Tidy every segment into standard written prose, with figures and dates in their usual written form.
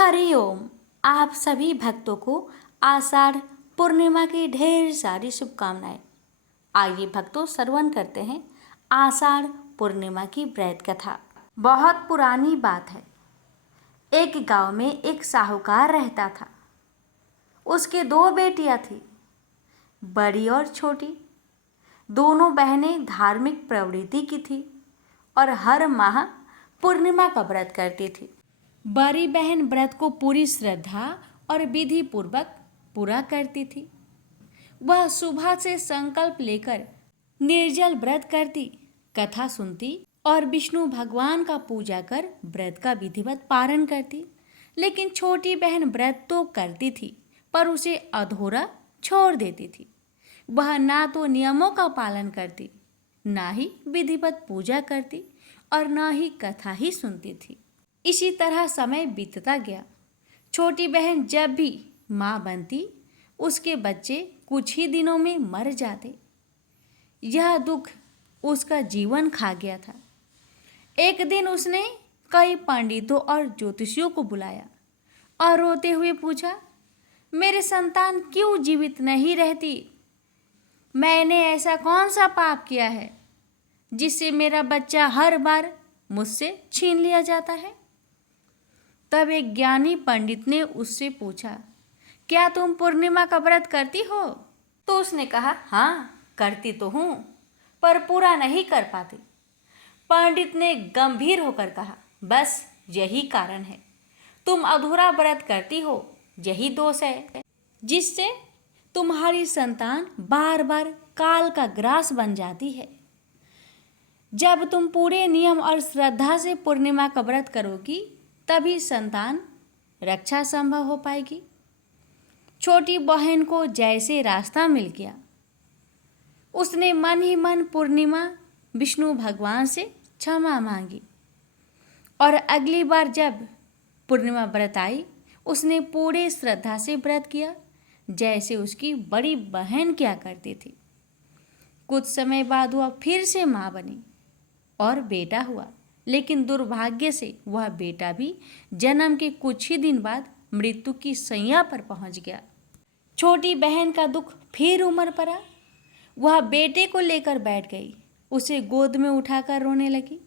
हरि ओम। आप सभी भक्तों को आषाढ़ पूर्णिमा की ढेर सारी शुभकामनाएं। आइए भक्तों, श्रवण करते हैं आषाढ़ पूर्णिमा की व्रत कथा। बहुत पुरानी बात है। एक गांव में एक साहूकार रहता था। उसके दो बेटियां थीं, बड़ी और छोटी। दोनों बहनें धार्मिक प्रवृत्ति की थी और हर माह पूर्णिमा का व्रत करती थी। बड़ी बहन व्रत को पूरी श्रद्धा और विधि पूर्वक पूरा करती थी। वह सुबह से संकल्प लेकर निर्जल व्रत करती, कथा सुनती और विष्णु भगवान का पूजा कर व्रत का विधिवत पारण करती। लेकिन छोटी बहन व्रत तो करती थी, पर उसे अधूरा छोड़ देती थी। वह ना तो नियमों का पालन करती, ना ही विधिवत पूजा करती और ना ही कथा ही सुनती थी। इसी तरह समय बीतता गया। छोटी बहन जब भी माँ बनती, उसके बच्चे कुछ ही दिनों में मर जाते। यह दुख उसका जीवन खा गया था। एक दिन उसने कई पंडितों और ज्योतिषियों को बुलाया और रोते हुए पूछा, मेरे संतान क्यों जीवित नहीं रहती? मैंने ऐसा कौन सा पाप किया है जिससे मेरा बच्चा हर बार मुझसे छीन लिया जाता है? तब एक ज्ञानी पंडित ने उससे पूछा, क्या तुम पूर्णिमा का व्रत करती हो? तो उसने कहा, हाँ करती तो हूँ, पर पूरा नहीं कर पाती। पंडित ने गंभीर होकर कहा, बस यही कारण है, तुम अधूरा व्रत करती हो। यही दोष है जिससे तुम्हारी संतान बार बार काल का ग्रास बन जाती है। जब तुम पूरे नियम और श्रद्धा से पूर्णिमा का व्रत करोगी, तभी संतान रक्षा संभव हो पाएगी। छोटी बहन को जैसे रास्ता मिल गया, उसने मन ही मन पूर्णिमा विष्णु भगवान से क्षमा मांगी और अगली बार जब पूर्णिमा व्रत आई, उसने पूरे श्रद्धा से व्रत किया, जैसे उसकी बड़ी बहन किया करती थी। कुछ समय बाद वह फिर से माँ बनी और बेटा हुआ, लेकिन दुर्भाग्य से वह बेटा भी जन्म के कुछ ही दिन बाद मृत्यु की सैया पर पहुंच गया। छोटी बहन का दुख फिर उमड़ पड़ा। वह बेटे को लेकर बैठ गई, उसे गोद में उठाकर रोने लगी।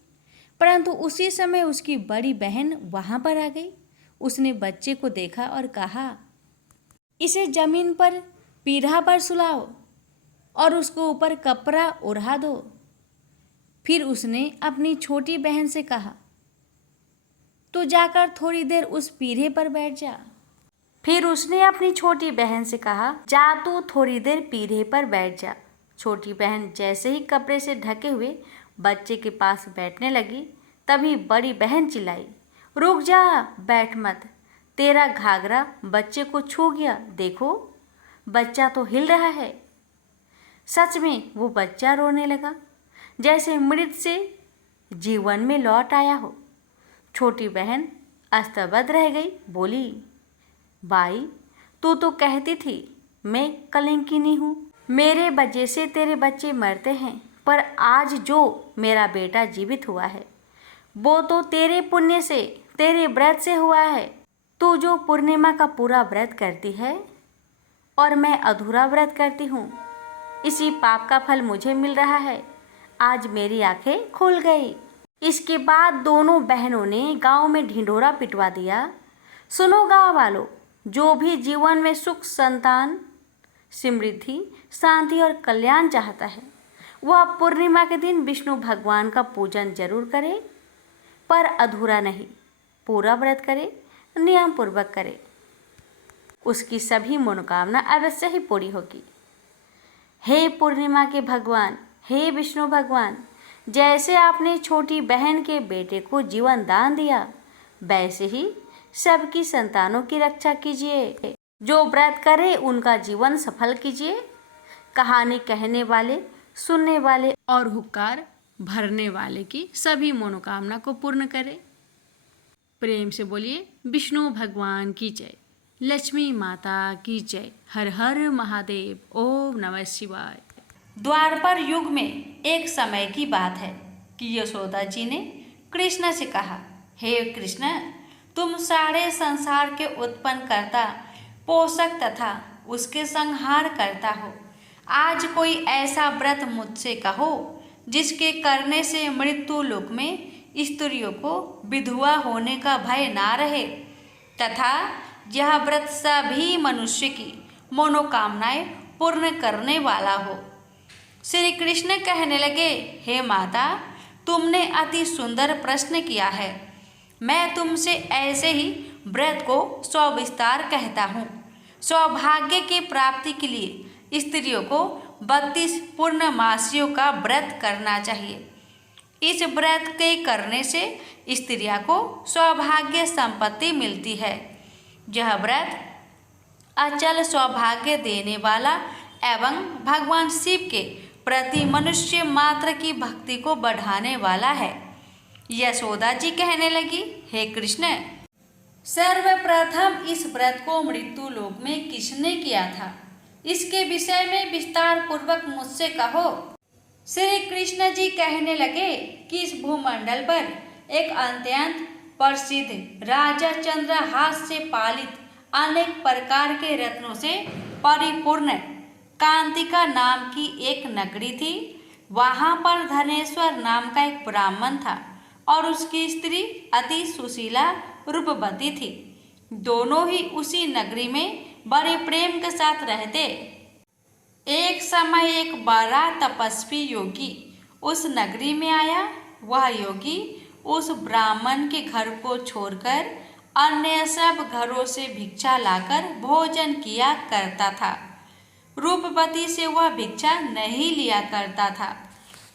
परंतु उसी समय उसकी बड़ी बहन वहां पर आ गई। उसने बच्चे को देखा और कहा, इसे जमीन पर पीढ़ा पर सुलाओ और उसको ऊपर कपड़ा ओढ़ा दो। फिर उसने अपनी छोटी बहन से कहा, तू जाकर थोड़ी देर उस पीढ़े पर बैठ जा। फिर उसने अपनी छोटी बहन से कहा, जा तू थोड़ी देर पीढ़े पर बैठ जा। छोटी बहन जैसे ही कपड़े से ढके हुए बच्चे के पास बैठने लगी, तभी बड़ी बहन चिल्लाई, रुक जा, बैठ मत, तेरा घाघरा बच्चे को छू गया, देखो बच्चा तो हिल रहा है। सच में वो बच्चा रोने लगा, जैसे मृत से जीवन में लौट आया हो। छोटी बहन अस्तबद रह गई, बोली, बाई तू तो कहती थी मैं कलंकिनी हूँ, मेरे वजह से तेरे बच्चे मरते हैं, पर आज जो मेरा बेटा जीवित हुआ है वो तो तेरे पुण्य से, तेरे व्रत से हुआ है। तू जो पूर्णिमा का पूरा व्रत करती है और मैं अधूरा व्रत करती हूँ, इसी पाप का फल मुझे मिल रहा है। आज मेरी आंखें खुल गई। इसके बाद दोनों बहनों ने गांव में ढिंढोरा पिटवा दिया, सुनो गांव वालों, जो भी जीवन में सुख, संतान, समृद्धि, शांति और कल्याण चाहता है, वह पूर्णिमा के दिन विष्णु भगवान का पूजन जरूर करे, पर अधूरा नहीं, पूरा व्रत करे, नियम पूर्वक करे। उसकी सभी मनोकामना अवश्य ही पूरी होगी। हे पूर्णिमा के भगवान, हे विष्णु भगवान, जैसे आपने छोटी बहन के बेटे को जीवन दान दिया, वैसे ही सबकी संतानों की रक्षा कीजिए। जो व्रत करे उनका जीवन सफल कीजिए। कहानी कहने वाले, सुनने वाले और हुक्कार भरने वाले की सभी मनोकामना को पूर्ण करे। प्रेम से बोलिए विष्णु भगवान की जय, लक्ष्मी माता की जय, हर हर महादेव, ओम नमः शिवाय। द्वापर युग में एक समय की बात है कि यशोदा जी ने कृष्ण से कहा, हे कृष्ण, तुम सारे संसार के उत्पन्न करता, पोषक तथा उसके संहार करता हो। आज कोई ऐसा व्रत मुझसे कहो जिसके करने से मृत्यु लोक में स्त्रियों को विधवा होने का भय ना रहे, तथा यह व्रत सभी मनुष्य की मनोकामनाएं पूर्ण करने वाला हो। श्री कृष्ण कहने लगे, हे माता, तुमने अति सुंदर प्रश्न किया है। मैं तुमसे ऐसे ही व्रत को सविस्तार कहता हूँ। सौभाग्य की प्राप्ति के लिए स्त्रियों को 32 पूर्णमासियों का व्रत करना चाहिए। इस व्रत के करने से स्त्रियों को सौभाग्य संपत्ति मिलती है। यह व्रत अचल सौभाग्य देने वाला एवं भगवान शिव के प्रति मनुष्य मात्र की भक्ति को बढ़ाने वाला है। यशोदा जी कहने लगी, हे कृष्ण, सर्वप्रथम इस व्रत को मृत्यु लोक में किसने किया था? इसके विषय में विस्तार पूर्वक मुझसे कहो। श्री कृष्ण जी कहने लगे कि इस भूमंडल पर एक अत्यंत प्रसिद्ध राजा चंद्रहास से पालित अनेक प्रकार के रत्नों से परिपूर्ण कांतिका नाम की एक नगरी थी। वहाँ पर धनेश्वर नाम का एक ब्राह्मण था और उसकी स्त्री अति सुशीला रूपवती थी। दोनों ही उसी नगरी में बड़े प्रेम के साथ रहते। एक समय एक बड़ा तपस्वी योगी उस नगरी में आया। वह योगी उस ब्राह्मण के घर को छोड़कर अन्य सब घरों से भिक्षा लाकर भोजन किया करता था। रूपवती से वह भिक्षा नहीं लिया करता था।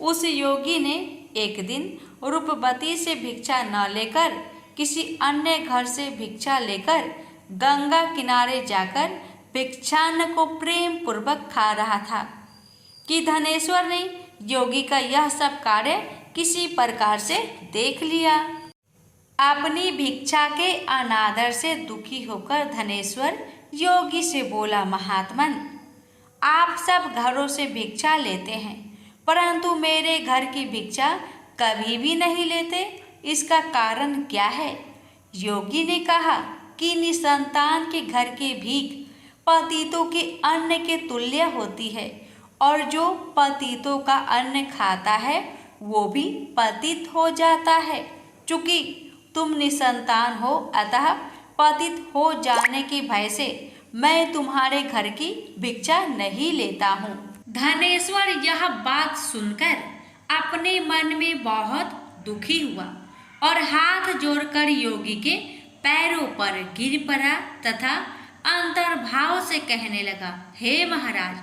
उस योगी ने एक दिन रूपवती से भिक्षा न लेकर किसी अन्य घर से भिक्षा लेकर गंगा किनारे जाकर भिक्षान्न को प्रेम पूर्वक खा रहा था कि धनेश्वर ने योगी का यह सब कार्य किसी प्रकार से देख लिया। अपनी भिक्षा के अनादर से दुखी होकर धनेश्वर योगी से बोला, महात्मन, आप सब घरों से भिक्षा लेते हैं परंतु मेरे घर की भिक्षा कभी भी नहीं लेते, इसका कारण क्या है? योगी ने कहा कि निसंतान के घर की भीख पतितों के अन्न के तुल्य होती है और जो पतितों का अन्न खाता है वो भी पतित हो जाता है। चूंकि तुम निसंतान हो अतः पतित हो जाने के भय से मैं तुम्हारे घर की भिक्षा नहीं लेता हूँ। धनेश्वर यह बात सुनकर अपने मन में बहुत दुखी हुआ और हाथ जोड़कर योगी के पैरों पर गिर पड़ा तथा अंतर्भाव से कहने लगा, हे महाराज,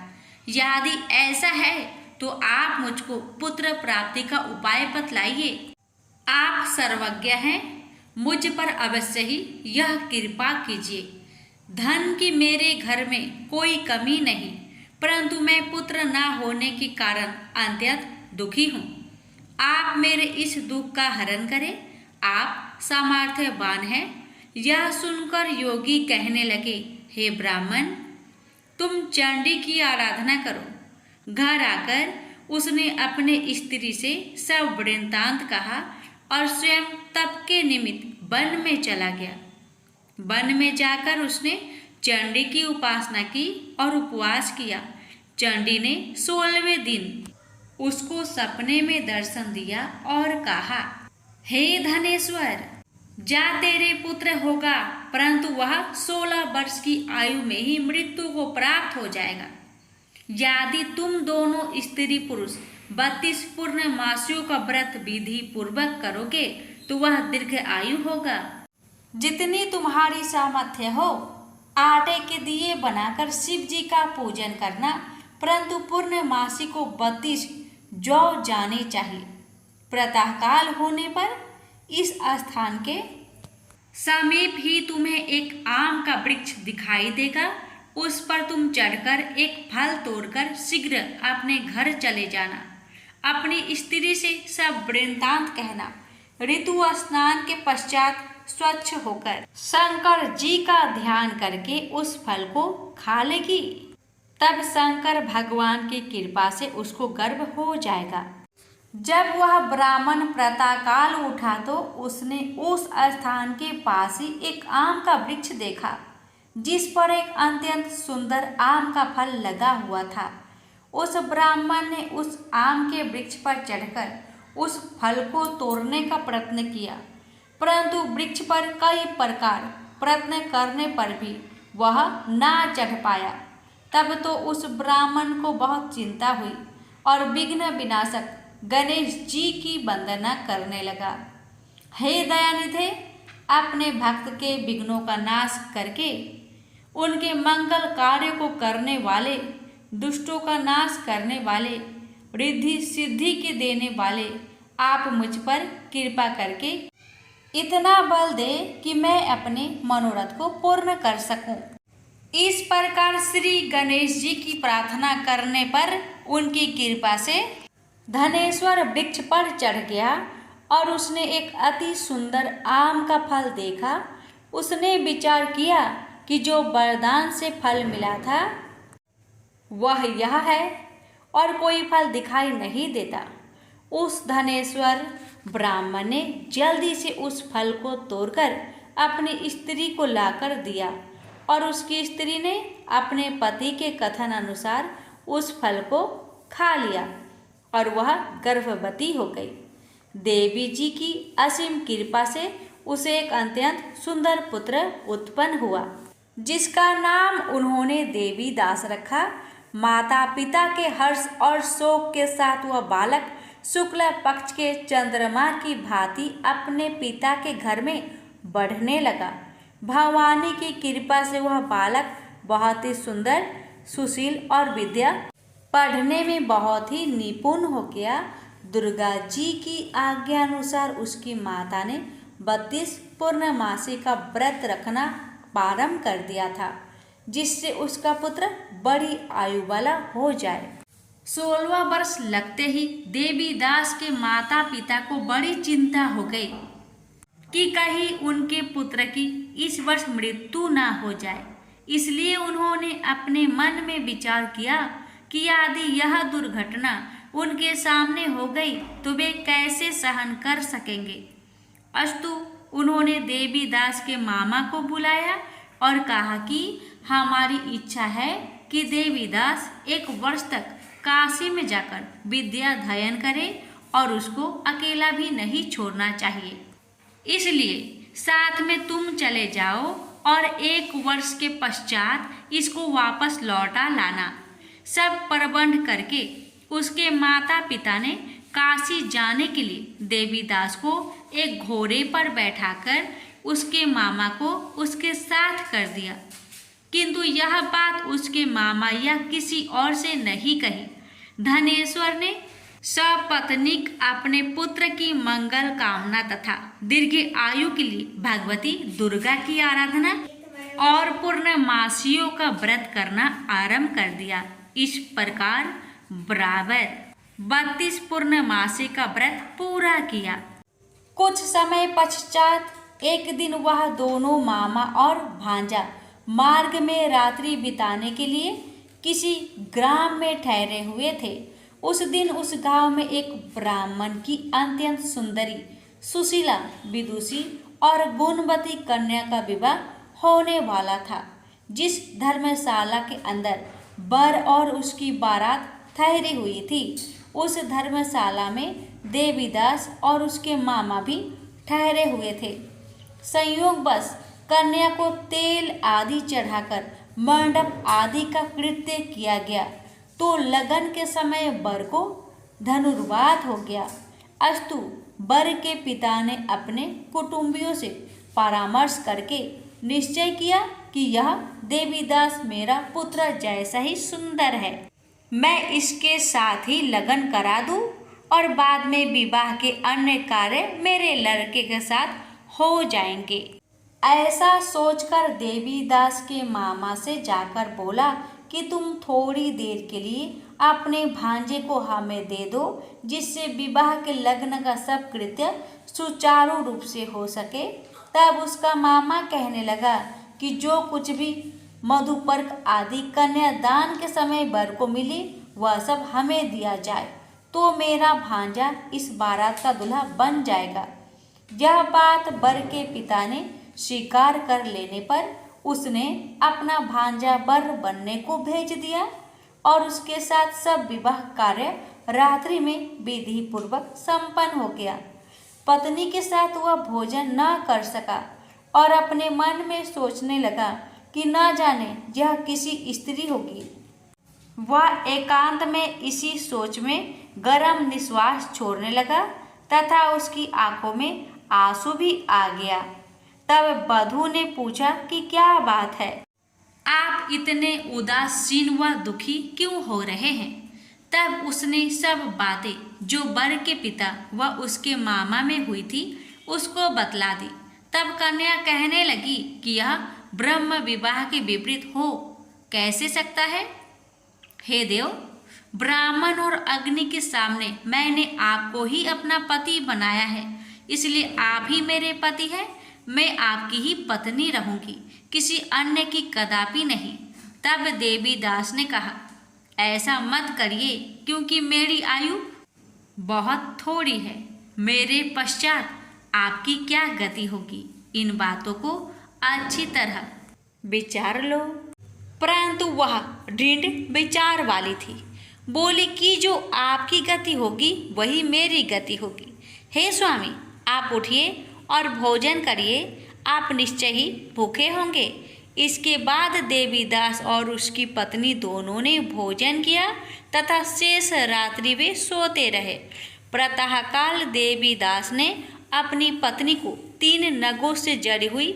यदि ऐसा है तो आप मुझको पुत्र प्राप्ति का उपाय बतलाइए। आप सर्वज्ञ हैं, मुझ पर अवश्य ही यह कृपा कीजिए। धन की मेरे घर में कोई कमी नहीं, परंतु मैं पुत्र न होने के कारण अत्यंत दुखी हूँ। आप मेरे इस दुख का हरण करें, आप सामर्थ्यवान हैं। यह सुनकर योगी कहने लगे, हे ब्राह्मण, तुम चंडी की आराधना करो। घर आकर उसने अपने स्त्री से सब वृत्तांत कहा और स्वयं तप के निमित्त वन में चला गया। वन में जाकर उसने चंडी की उपासना की और उपवास किया। चंडी ने 16वें दिन उसको सपने में दर्शन दिया और कहा, हे धनेश्वर, जा तेरे पुत्र होगा परंतु वह 16 वर्ष की आयु में ही मृत्यु को प्राप्त हो जाएगा। यदि तुम दोनों स्त्री पुरुष 32 पूर्णमासियों का व्रत विधि पूर्वक करोगे तो वह दीर्घ आयु होगा। जितनी तुम्हारी सामर्थ्य हो आटे के दिए बनाकर शिव जी का पूजन करना, परंतु पूर्णमासी को 32 जौ जाने चाहिए। प्रातःकाल होने पर इस स्थान के समीप ही तुम्हें एक आम का वृक्ष दिखाई देगा। उस पर तुम चढ़कर एक फल तोड़कर शीघ्र अपने घर चले जाना। अपनी स्त्री से सब वृत्तांत कहना। ऋतु स्नान के पश्चात स्वच्छ होकर शंकर जी का ध्यान करके उस फल को खा लेगी। तब शंकर भगवान की कृपा से उसको गर्भ हो जाएगा। जब वह ब्राह्मण प्रातःकाल उठा तो उसने उस स्थान के पास ही एक आम का वृक्ष देखा, जिस पर एक अत्यंत सुंदर आम का फल लगा हुआ था। उस ब्राह्मण ने उस आम के वृक्ष पर चढ़कर उस फल को तोड़ने का प्रयत्न किया, परंतु वृक्ष पर कई प्रकार प्रयत्न करने पर भी वह ना चढ़ पाया। तब तो उस ब्राह्मण को बहुत चिंता हुई और विघ्न विनाशक गणेश जी की वंदना करने लगा। हे दयानिधे, अपने भक्त के विघ्नों का नाश करके उनके मंगल कार्य को करने वाले, दुष्टों का नाश करने वाले, रिद्धि सिद्धि के देने वाले, आप मुझ पर कृपा करके इतना बल दे कि मैं अपने मनोरथ को पूर्ण कर सकूं। इस प्रकार श्री गणेश जी की प्रार्थना करने पर उनकी कृपा से धनेश्वर वृक्ष पर चढ़ गया और उसने एक अति सुंदर आम का फल देखा। उसने विचार किया कि जो वरदान से फल मिला था वह यह है और कोई फल दिखाई नहीं देता। उस धनेश्वर ब्राह्मण ने जल्दी से उस फल को तोड़कर अपनी स्त्री को लाकर दिया और उसकी स्त्री ने अपने पति के कथन अनुसार उस फल को खा लिया और वह गर्भवती हो गई। देवी जी की असीम कृपा से उसे एक अत्यंत सुंदर पुत्र उत्पन्न हुआ, जिसका नाम उन्होंने देवी दास रखा। माता पिता के हर्ष और शोक के साथ वह बालक शुक्ल पक्ष के चंद्रमा की भांति अपने पिता के घर में बढ़ने लगा। भवानी की कृपा से वह बालक बहुत ही सुंदर, सुशील और विद्या पढ़ने में बहुत ही निपुण हो गया। दुर्गा जी की आज्ञा अनुसार उसकी माता ने 32 पूर्णमासी का व्रत रखना प्रारंभ कर दिया था, जिससे उसका पुत्र बड़ी आयु वाला हो जाए। 16वां वर्ष लगते ही देवी दास के माता पिता को बड़ी चिंता हो गई कि कहीं उनके पुत्र की इस वर्ष मृत्यु ना हो जाए। इसलिए उन्होंने अपने मन में विचार किया कि यदि यह दुर्घटना उनके सामने हो गई तो वे कैसे सहन कर सकेंगे। अस्तु उन्होंने देवी दास के मामा को बुलाया और कहा कि हमारी इच्छा है कि देवी दास 1 वर्ष तक काशी में जाकर विद्या अध्ययन करे और उसको अकेला भी नहीं छोड़ना चाहिए। इसलिए साथ में तुम चले जाओ और 1 वर्ष के पश्चात इसको वापस लौटा लाना। सब प्रबंध करके उसके माता पिता ने काशी जाने के लिए देवी दास को एक घोड़े पर बैठाकर उसके मामा को उसके साथ कर दिया, किंतु यह बात उसके मामा या किसी और से नहीं कही। धनेश्वर ने सपत्नीक अपने पुत्र की मंगल कामना तथा दीर्घ आयु के लिए भगवती दुर्गा की आराधना और पूर्णमासियों का व्रत करना आरंभ कर दिया। इस प्रकार बराबर 32 पूर्णमासी का व्रत पूरा किया। कुछ समय पश्चात एक दिन वह दोनों मामा और भांजा मार्ग में रात्रि बिताने के लिए किसी ग्राम में ठहरे हुए थे। उस दिन उस गांव में एक ब्राह्मण की अत्यंत सुंदरी, सुशीला, विदुषी और गुणवती कन्या का विवाह होने वाला था। जिस धर्मशाला के अंदर वर और उसकी बारात ठहरी हुई थी, उस धर्मशाला में देवीदास और उसके मामा भी ठहरे हुए थे। संयोगवश कन्या को तेल आदि चढ़ाकर मंडप आदि का कृत्य किया गया तो लगन के समय वर को धनुर्वात हो गया। अस्तु वर के पिता ने अपने कुटुंबियों से परामर्श करके निश्चय किया कि यह देवीदास मेरा पुत्र जैसा ही सुंदर है, मैं इसके साथ ही लगन करा दूं और बाद में विवाह के अन्य कार्य मेरे लड़के के साथ हो जाएंगे। ऐसा सोचकर देवीदास के मामा से जाकर बोला कि तुम थोड़ी देर के लिए अपने भांजे को हमें दे दो, जिससे विवाह के लग्न का सब कृत्य सुचारू रूप से हो सके। तब उसका मामा कहने लगा कि जो कुछ भी मधुपर्क आदि कन्यादान के समय वर को मिले वह सब हमें दिया जाए। तो मेरा भांजा इस बारात का दूल्हा बन जाएगा। यह बात वर के पिता ने स्वीकार कर लेने पर उसने अपना भांजा वर बनने को भेज दिया और उसके साथ सब विवाह कार्य रात्रि में विधि पूर्वक संपन्न हो गया। पत्नी के साथ वह भोजन न कर सका और अपने मन में सोचने लगा कि न जाने यह किसी स्त्री होगी। वह एकांत में इसी सोच में गरम निश्वास छोड़ने लगा तथा उसकी आंखों में आंसू भी आ गया। तब वधू ने पूछा कि क्या बात है, आप इतने उदासीन व दुखी क्यों हो रहे हैं? तब उसने सब बातें जो वर के पिता व उसके मामा में हुई थी उसको बतला दी। तब कन्या कहने लगी कि यह ब्रह्म विवाह के विपरीत हो कैसे सकता है? हे देव, ब्राह्मण और अग्नि के सामने मैंने आपको ही अपना पति बनाया है, इसलिए आप ही मेरे पति हैं। मैं आपकी ही पत्नी रहूंगी, किसी अन्य की कदापि नहीं। तब देवीदास ने कहा, ऐसा मत करिए, क्योंकि मेरी आयु बहुत थोड़ी है। मेरे पश्चात आपकी क्या गति होगी, इन बातों को अच्छी तरह विचार लो। परंतु वह दृढ़ विचार वाली थी। बोली कि जो आपकी गति होगी वही मेरी गति होगी। हे स्वामी, आप उठिए और भोजन करिए, आप निश्चय ही भूखे होंगे। इसके बाद देवीदास और उसकी पत्नी दोनों ने भोजन किया तथा शेष रात्रि वे सोते रहे। प्रातःकाल देवीदास ने अपनी पत्नी को 3 नगों से जड़ी हुई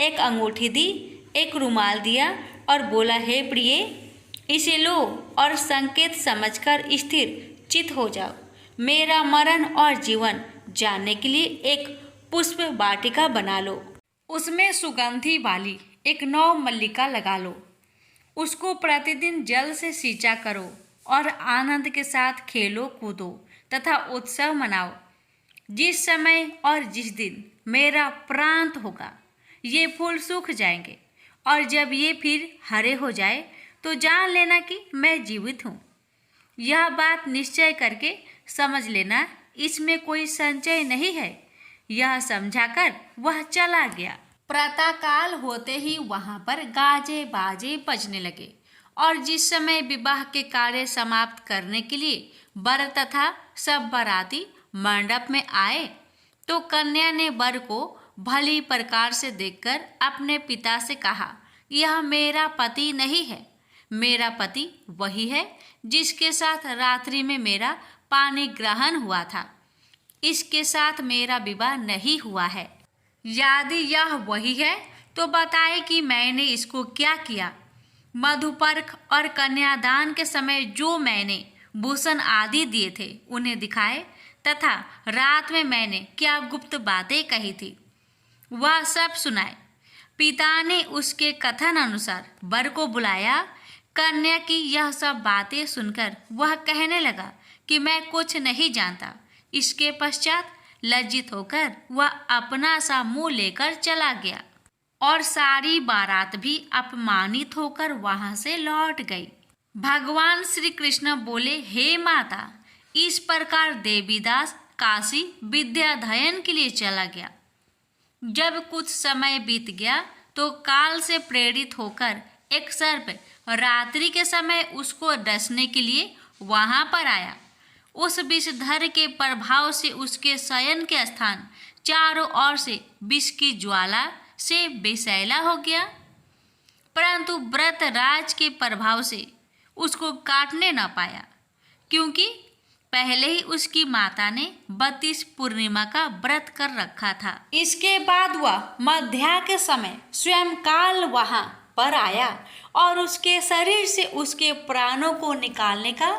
एक अंगूठी दी, एक रुमाल दिया और बोला, हे प्रिय, इसे लो और संकेत समझकर स्थिर चित हो जाओ। मेरा मरण और जीवन जानने के लिए एक पुष्प वाटिका बना लो, उसमें सुगंधी वाली एक नौ मल्लिका लगा लो, उसको प्रतिदिन जल से सींचा करो और आनंद के साथ खेलो कूदो तथा उत्सव मनाओ। जिस समय और जिस दिन मेरा प्रांत होगा ये फूल सूख जाएंगे और जब ये फिर हरे हो जाए तो जान लेना कि मैं जीवित हूँ। यह बात निश्चय करके समझ लेना, इसमें कोई संचय नहीं है। यह समझाकर वह चला गया। प्रातःकाल होते ही वहाँ पर गाजे बाजे बजने लगे और जिस समय विवाह के कार्य समाप्त करने के लिए वर तथा सब बाराती मंडप में आए तो कन्या ने वर को भली प्रकार से देखकर अपने पिता से कहा, यह मेरा पति नहीं है। मेरा पति वही है जिसके साथ रात्रि में मेरा पानी ग्रहण हुआ था। इसके साथ मेरा विवाह नहीं हुआ है। यदि यह वही है तो बताए कि मैंने इसको क्या किया। मधुपर्क और कन्यादान के समय जो मैंने भूषण आदि दिए थे उन्हें दिखाए तथा रात में मैंने क्या गुप्त बातें कही थी वह सब सुनाए। पिता ने उसके कथन अनुसार वर को बुलाया। कन्या की यह सब बातें सुनकर वह कहने लगा कि मैं कुछ नहीं जानता। इसके पश्चात लज्जित होकर वह अपना सा मुंह लेकर चला गया और सारी बारात भी अपमानित होकर वहां से लौट गई। भगवान श्री कृष्ण बोले, हे माता, इस प्रकार देवीदास काशी विद्याध्ययन के लिए चला गया। जब कुछ समय बीत गया तो काल से प्रेरित होकर एक सर्प रात्रि के समय उसको डसने के लिए वहां पर आया। उस विषधर के प्रभाव से उसके शयन के स्थान चारों ओर से विष की ज्वाला से विषैला हो गया, परंतु व्रत राज के प्रभाव से उसको काटने न पाया, क्योंकि पहले ही उसकी माता ने 32 पूर्णिमा का व्रत कर रखा था। इसके बाद वह मध्या के समय स्वयं काल वहां पर आया और उसके शरीर से उसके प्राणों को निकालने का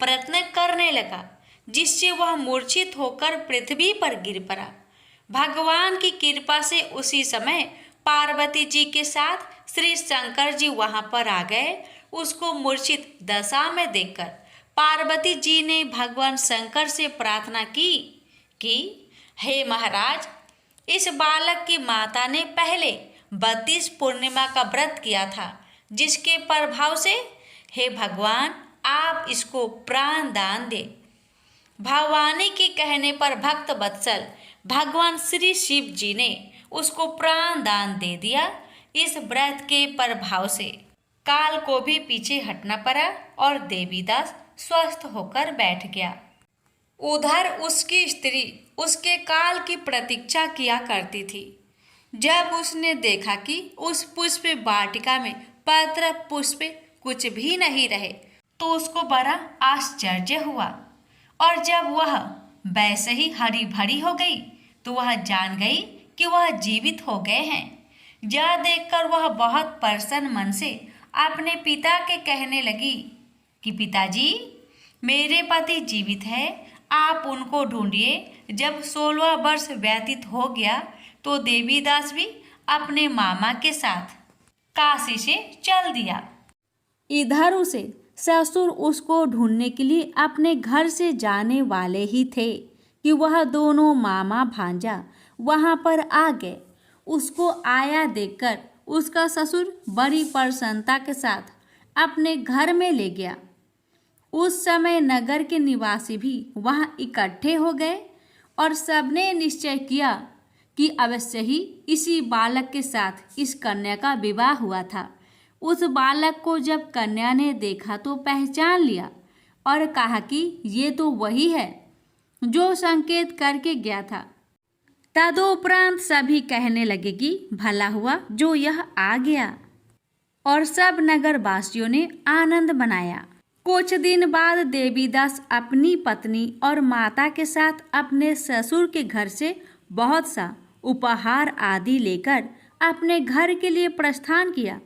प्रयत्न करने लगा, जिससे वह मूर्छित होकर पृथ्वी पर गिर पड़ा। भगवान की कृपा से उसी समय पार्वती जी के साथ श्री शंकर जी वहां पर आ गए। उसको मूर्छित दशा में देखकर पार्वती जी ने भगवान शंकर से प्रार्थना की कि हे महाराज, इस बालक की माता ने पहले 32 पूर्णिमा का व्रत किया था, जिसके प्रभाव से हे भगवान आप इसको प्राण दान दे। भवानी के कहने पर भक्त वत्सल भगवान श्री शिव जी ने उसको प्राण दान दे दिया। इस व्रत के प्रभाव से काल को भी पीछे हटना पड़ा और देवीदास स्वस्थ होकर बैठ गया। उधर उसकी स्त्री उसके काल की प्रतीक्षा किया करती थी। जब उसने देखा कि उस पुष्प वाटिका में पत्र पुष्प कुछ भी नहीं रहे तो उसको बड़ा आश्चर्य हुआ, और जब वह वैसे ही हरी भरी हो गई तो वह जान गई कि वह जीवित हो गए हैं। यह देखकर वह बहुत प्रसन्न मन से अपने पिता के कहने लगी कि पिताजी, मेरे पति जीवित है, आप उनको ढूंढिए। जब 16वां वर्ष व्यतीत हो गया तो देवीदास भी अपने मामा के साथ काशी से चल दिया। इधर उसे ससुर उसको ढूंढने के लिए अपने घर से जाने वाले ही थे कि वह दोनों मामा भांजा वहां पर आ गए। उसको आया देखकर उसका ससुर बड़ी प्रसन्नता के साथ अपने घर में ले गया। उस समय नगर के निवासी भी वहां इकट्ठे हो गए और सबने निश्चय किया कि अवश्य ही इसी बालक के साथ इस कन्या का विवाह हुआ था। उस बालक को जब कन्या ने देखा तो पहचान लिया और कहा कि ये तो वही है जो संकेत करके गया था। तदुपरांत सभी कहने लगे कि भला हुआ जो यह आ गया, और सब नगरवासियों ने आनंद मनाया। कुछ दिन बाद देवीदास अपनी पत्नी और माता के साथ अपने ससुर के घर से बहुत सा उपहार आदि लेकर अपने घर के लिए प्रस्थान किया।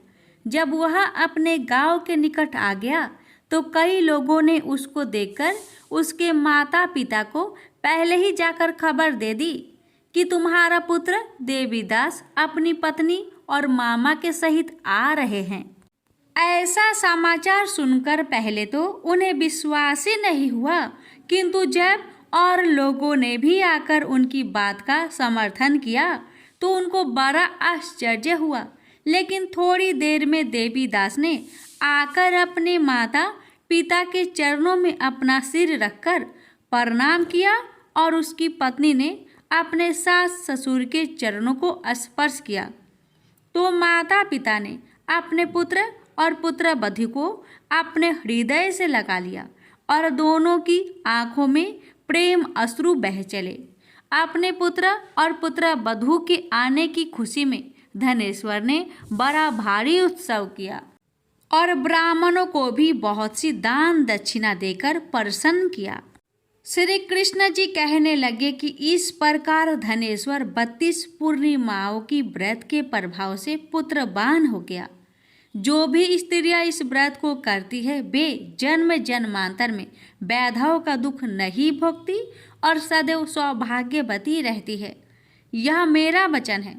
जब वह अपने गांव के निकट आ गया तो कई लोगों ने उसको देखकर उसके माता पिता को पहले ही जाकर खबर दे दी कि तुम्हारा पुत्र देवीदास अपनी पत्नी और मामा के सहित आ रहे हैं। ऐसा समाचार सुनकर पहले तो उन्हें विश्वास ही नहीं हुआ, किंतु जब और लोगों ने भी आकर उनकी बात का समर्थन किया तो उनको बड़ा आश्चर्य हुआ। लेकिन थोड़ी देर में देवीदास ने आकर अपने माता पिता के चरणों में अपना सिर रखकर प्रणाम किया और उसकी पत्नी ने अपने सास ससुर के चरणों को स्पर्श किया तो माता पिता ने अपने पुत्र और पुत्रवधू को अपने हृदय से लगा लिया और दोनों की आंखों में प्रेम अश्रु बह चले। अपने पुत्र और पुत्रवधू के आने की खुशी में धनेश्वर ने बड़ा भारी उत्सव किया और ब्राह्मणों को भी बहुत सी दान दक्षिणा देकर प्रसन्न किया। श्री कृष्ण जी कहने लगे कि इस प्रकार धनेश्वर 32 पूर्णिमाओं की व्रत के प्रभाव से पुत्रवान हो गया। जो भी स्त्रियां इस व्रत को करती है वे जन्म जन्मांतर में वैधव का दुख नहीं भोगती और सदैव सौभाग्यवती रहती है। यह मेरा वचन है,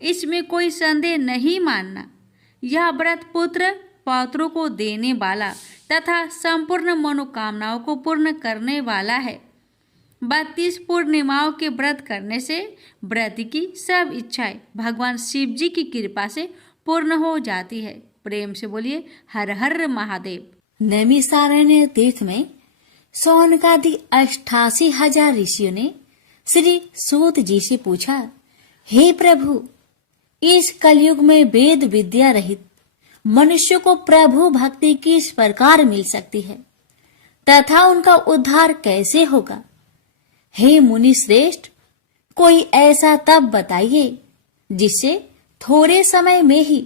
इसमें कोई संदेह नहीं मानना। यह व्रत पुत्र पौत्रों को देने वाला तथा संपूर्ण मनोकामनाओं को पूर्ण करने वाला है। 32 पूर्णिमाओं के व्रत करने से व्रत की सब इच्छाएं भगवान शिव जी की कृपा से पूर्ण हो जाती है। प्रेम से बोलिए हर हर महादेव। नैमिषारण्य तीर्थ में सौनकादि 88,000 ऋषियों ने श्री सूत जी से पूछा, हे प्रभु, इस कलयुग में वेद विद्या रहित मनुष्य को प्रभु भक्ति किस प्रकार मिल सकती है तथा उनका उद्धार कैसे होगा? हे मुनि श्रेष्ठ, कोई ऐसा तप बताइए जिससे थोड़े समय में ही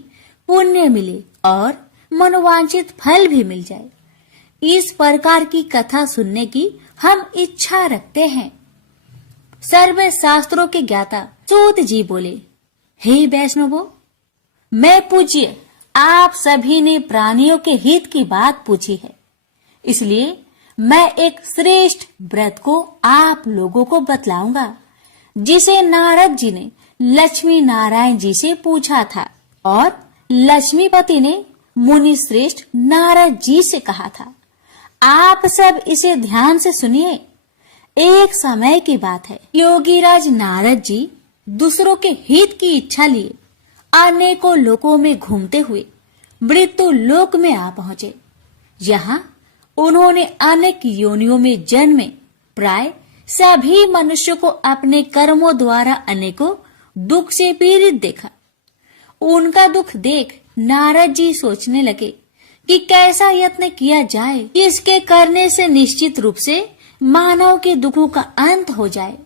पुण्य मिले और मनोवांछित फल भी मिल जाए। इस प्रकार की कथा सुनने की हम इच्छा रखते हैं। सर्व शास्त्रों के ज्ञाता सूत जी बोले, हे वैष्णवों, मैं पूज्य आप सभी ने प्राणियों के हित की बात पूछी है, इसलिए मैं एक श्रेष्ठ व्रत को आप लोगों को बतलाऊंगा जिसे नारद जी ने लक्ष्मी नारायण जी से पूछा था और लक्ष्मीपति ने मुनि श्रेष्ठ नारद जी से कहा था। आप सब इसे ध्यान से सुनिए। एक समय की बात है, योगीराज नारद जी दूसरों के हित की इच्छा लिए अनेकों लोकों में घूमते हुए मृत्यु लोक में आ पहुंचे। यहाँ उन्होंने अनेक योनियों में जन्मे प्राय सभी मनुष्यों को अपने कर्मों द्वारा अनेकों दुख से पीड़ित देखा। उनका दुख देख नारद जी सोचने लगे कि कैसा यत्न किया जाए इसके करने से निश्चित रूप से मानव के दुखों का अंत हो जाए।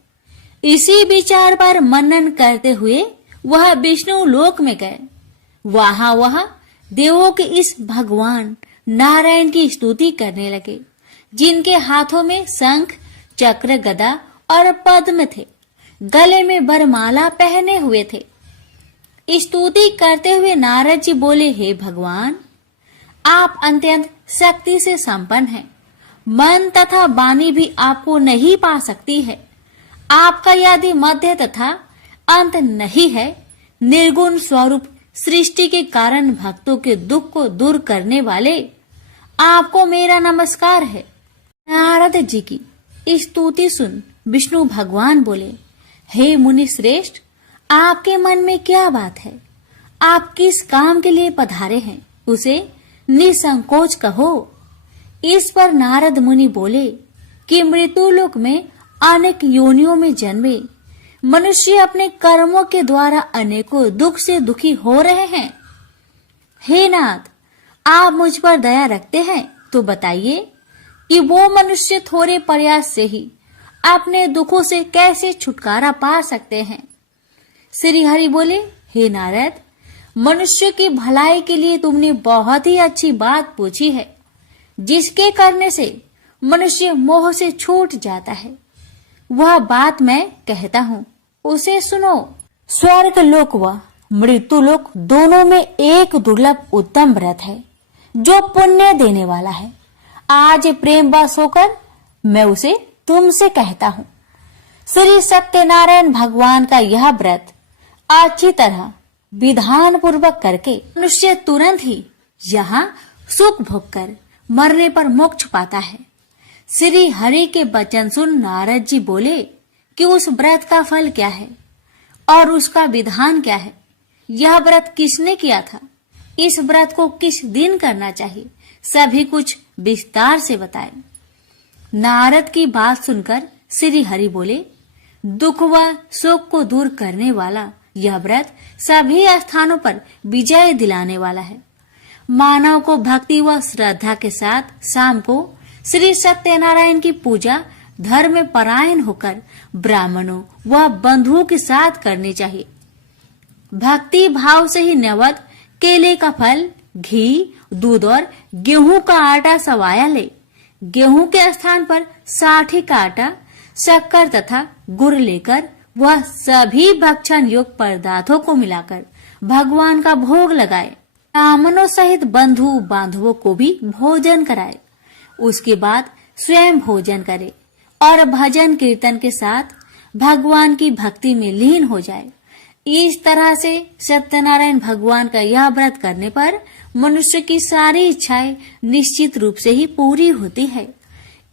इसी विचार पर मनन करते हुए वह विष्णु लोक में गए। वहां देवों के इस भगवान नारायण की स्तुति करने लगे, जिनके हाथों में शंख, चक्र, गदा और पद्म थे, गले में वरमाला पहने हुए थे। स्तुति करते हुए नारद जी बोले, हे भगवान, आप अत्यंत शक्ति से संपन्न हैं। मन तथा वाणी भी आपको नहीं पा सकती है। आपका यदि मध्य तथा अंत नहीं है, निर्गुण स्वरूप सृष्टि के कारण भक्तों के दुख को दूर करने वाले आपको मेरा नमस्कार है। नारद जी की स्तुति सुन विष्णु भगवान बोले, हे मुनि श्रेष्ठ, आपके मन में क्या बात है? आप किस काम के लिए पधारे हैं? उसे निसंकोच कहो। इस पर नारद मुनि बोले कि मृत्युलोक में अनेक योनियों में जन्मे मनुष्य अपने कर्मों के द्वारा अनेकों दुख से दुखी हो रहे हैं। हे नाथ, आप मुझ पर दया रखते हैं तो बताइए कि वो मनुष्य थोड़े प्रयास से ही अपने दुखों से कैसे छुटकारा पा सकते हैं। श्री हरि बोले, हे नारद, मनुष्य की भलाई के लिए तुमने बहुत ही अच्छी बात पूछी है, जिसके करने से मनुष्य मोह से छूट जाता है। वह बात मैं कहता हूँ, उसे सुनो। स्वर्ग लोक व मृत्यु लोक दोनों में एक दुर्लभ उत्तम व्रत है जो पुण्य देने वाला है। आज प्रेम वश होकर मैं उसे तुमसे कहता हूँ। श्री सत्यनारायण भगवान का यह व्रत अच्छी तरह विधान पूर्वक करके मनुष्य तुरंत ही यहाँ सुख भोग कर मरने पर मोक्ष पाता है। श्री हरि के वचन सुन नारद जी बोले कि उस व्रत का फल क्या है और उसका विधान क्या है। यह व्रत किसने किया था, इस व्रत को किस दिन करना चाहिए, सभी कुछ विस्तार से बताए। नारद की बात सुनकर श्री हरि बोले, दुख व शोक को दूर करने वाला यह व्रत सभी स्थानों पर विजय दिलाने वाला है। मानव को भक्ति व श्रद्धा के साथ शाम को श्री सत्यनारायण की पूजा धर्म में परायण होकर ब्राह्मणों व बंधुओं के साथ करनी चाहिए। भक्ति भाव से ही नैवेद्य, केले का फल, घी, दूध और गेहूं का आटा सवाया ले। गेहूं के स्थान पर साठी का आटा, शक्कर तथा गुड़ लेकर वह सभी भक्षण योग्य पदार्थों को मिलाकर भगवान का भोग लगाए। ब्राह्मणों सहित बंधु बांधवों को भी भोजन कराए। उसके बाद स्वयं भोजन करे और भजन कीर्तन के साथ भगवान की भक्ति में लीन हो जाए। इस तरह से सत्यनारायण भगवान का यह व्रत करने पर मनुष्य की सारी इच्छाएं निश्चित रूप से ही पूरी होती है।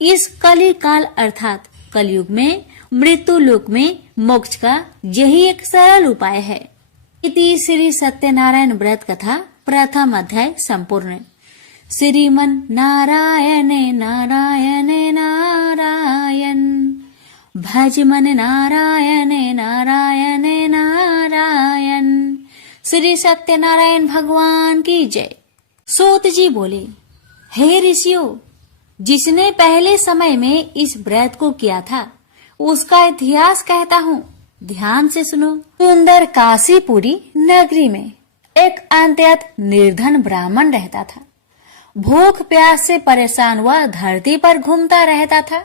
इस कली काल अर्थात कलयुग में मृत्यु लोक में मोक्ष का यही एक सरल उपाय है। इति श्री सत्यनारायण व्रत कथा प्रथम अध्याय संपूर्ण। श्रीमन नारायण नारायण नारायण, भज मन नारायण नारायण नारायण। श्री सत्यनारायण भगवान की जय। सूत जी बोले, हे ऋषियों, जिसने पहले समय में इस व्रत को किया था उसका इतिहास कहता हूँ, ध्यान से सुनो। सुंदर काशीपुरी नगरी में एक अत्यंत निर्धन ब्राह्मण रहता था। भूख प्यास से परेशान हुआ धरती पर घूमता रहता था।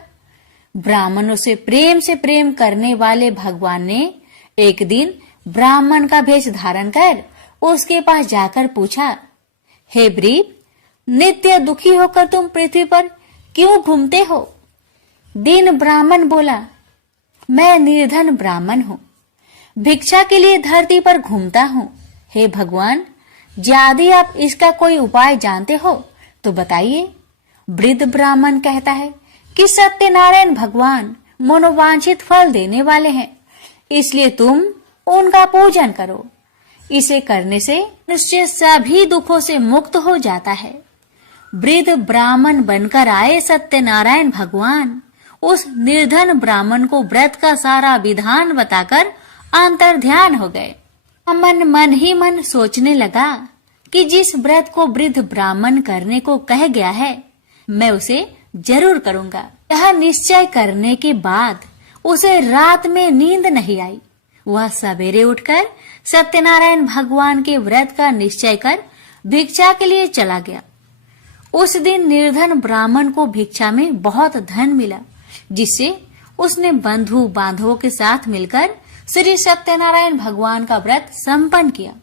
ब्राह्मणों से प्रेम करने वाले भगवान ने एक दिन ब्राह्मण का भेष धारण कर उसके पास जाकर पूछा, हे ब्रीप, नित्य दुखी होकर तुम पृथ्वी पर क्यों घूमते हो? दीन ब्राह्मण बोला, मैं निर्धन ब्राह्मण हूँ, भिक्षा के लिए धरती पर घूमता हूँ। हे भगवान, यदि आप इसका कोई उपाय जानते हो तो बताइए। वृद्ध ब्राह्मण कहता है कि सत्यनारायण भगवान मनोवांछित फल देने वाले हैं, इसलिए तुम उनका पूजन करो। इसे करने से मनुष्य सभी दुखों से मुक्त हो जाता है। वृद्ध ब्राह्मण बनकर आए सत्यनारायण भगवान उस निर्धन ब्राह्मण को व्रत का सारा विधान बताकर अंतर्ध्यान हो गए। ब्राह्मण मन ही मन सोचने लगा कि जिस व्रत को वृद्ध ब्राह्मण करने को कह गया है, मैं उसे जरूर करूंगा। यह निश्चय करने के बाद उसे रात में नींद नहीं आई। वह सवेरे उठकर सत्यनारायण भगवान के व्रत का निश्चय कर भिक्षा के लिए चला गया। उस दिन निर्धन ब्राह्मण को भिक्षा में बहुत धन मिला, जिससे उसने बंधु बांधवों के साथ मिलकर श्री सत्यनारायण भगवान का व्रत संपन्न किया।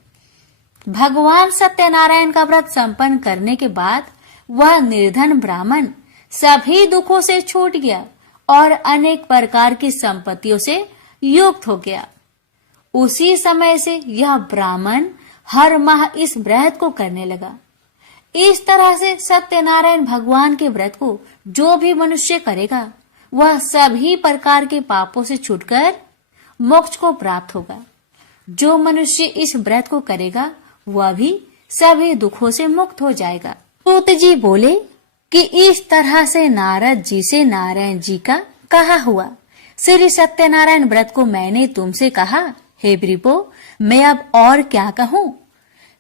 भगवान सत्यनारायण का व्रत संपन्न करने के बाद वह निर्धन ब्राह्मण सभी दुखों से छूट गया और अनेक प्रकार की संपत्तियों से युक्त हो गया। उसी समय से यह ब्राह्मण हर माह इस व्रत को करने लगा। इस तरह से सत्यनारायण भगवान के व्रत को जो भी मनुष्य करेगा, वह सभी प्रकार के पापों से छूटकर मोक्ष को प्राप्त होगा। जो मनुष्य इस व्रत को करेगा, वह भी सभी दुखों से मुक्त हो जाएगा। सूत जी बोले कि इस तरह से नारद जी से नारायण जी का कहा हुआ श्री सत्यनारायण व्रत को मैंने तुमसे कहा। हे वृपो, मैं अब और क्या कहूँ?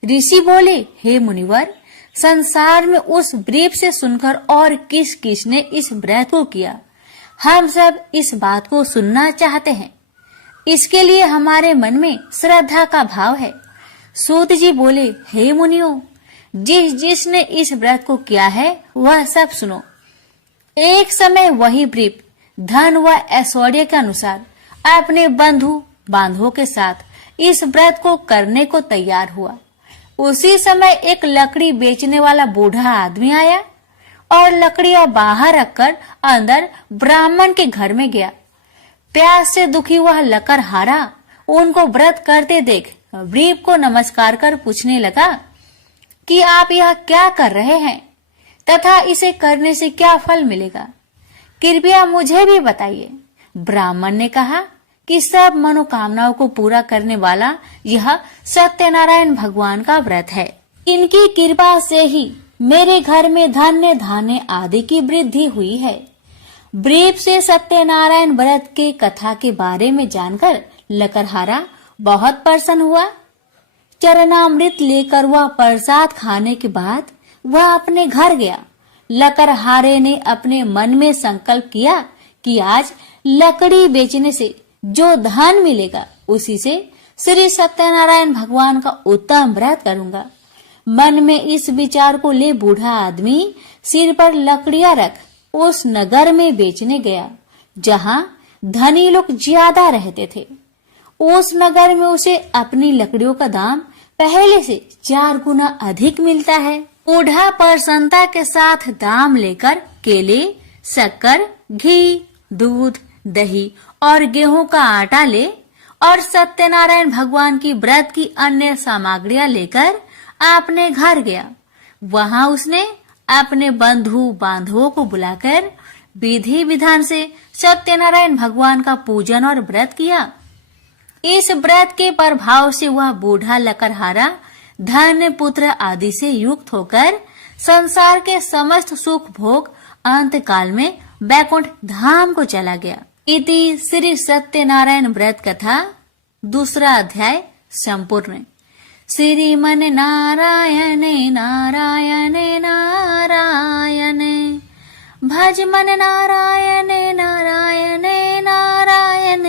ऋषि बोले, हे मुनिवर, संसार में उस व्रीप से सुनकर और किस किस ने इस व्रत को किया, हम सब इस बात को सुनना चाहते हैं। इसके लिए हमारे मन में श्रद्धा का भाव है। सूत जी बोले, हे मुनियों, जिसने इस व्रत को किया है वह सब सुनो। एक समय वही व्रीप धन व ऐश्वर्य के अनुसार अपने बंधु बांधवों के साथ इस व्रत को करने को तैयार हुआ। उसी समय एक लकड़ी बेचने वाला बूढ़ा आदमी आया और लकड़ियां बाहर रखकर अंदर ब्राह्मण के घर में गया। प्यास से दुखी वह लकड़हारा उनको व्रत करते देख व्रीप को नमस्कार कर पूछने लगा कि आप यह क्या कर रहे हैं तथा इसे करने से क्या फल मिलेगा, कृपया मुझे भी बताइए। ब्राह्मण ने कहा कि सब मनोकामनाओं को पूरा करने वाला यह सत्यनारायण भगवान का व्रत है। इनकी कृपा से ही मेरे घर में धन्य धान्य आदि की वृद्धि हुई है। व्रीप से सत्यनारायण व्रत के कथा के बारे में जानकर लकड़हारा बहुत प्रसन्न हुआ। चरणामृत लेकर वह प्रसाद खाने के बाद वह अपने घर गया। लकड़हारे ने अपने मन में संकल्प किया कि आज लकड़ी बेचने से जो धन मिलेगा उसी से श्री सत्यनारायण भगवान का उत्तम व्रत करूंगा। मन में इस विचार को ले बूढ़ा आदमी सिर पर लकड़ियां रख उस नगर में बेचने गया जहां धनी लोग ज्यादा रहते थे। उस नगर में उसे अपनी लकड़ियों का दाम पहले से 4 गुना अधिक मिलता है। बूढ़ा प्रसन्नता के साथ दाम लेकर केले, शक्कर, घी, दूध, दही और गेहूं का आटा ले और सत्यनारायण भगवान की व्रत की अन्य सामग्रियां लेकर अपने घर गया। वहां उसने अपने बंधु बांधवों को बुलाकर विधि विधान से सत्यनारायण भगवान का पूजन और व्रत किया। इस व्रत के प्रभाव से वह बूढ़ा लकड़हारा धन पुत्र आदि से युक्त होकर संसार के समस्त सुख भोग अंत काल में बैकुंठ धाम को चला गया। इति श्री सत्यनारायण व्रत कथा 2 अध्याय संपूर्ण। श्रीमन नारायण नारायण नारायण भज मन नारायण नारायण नारायण।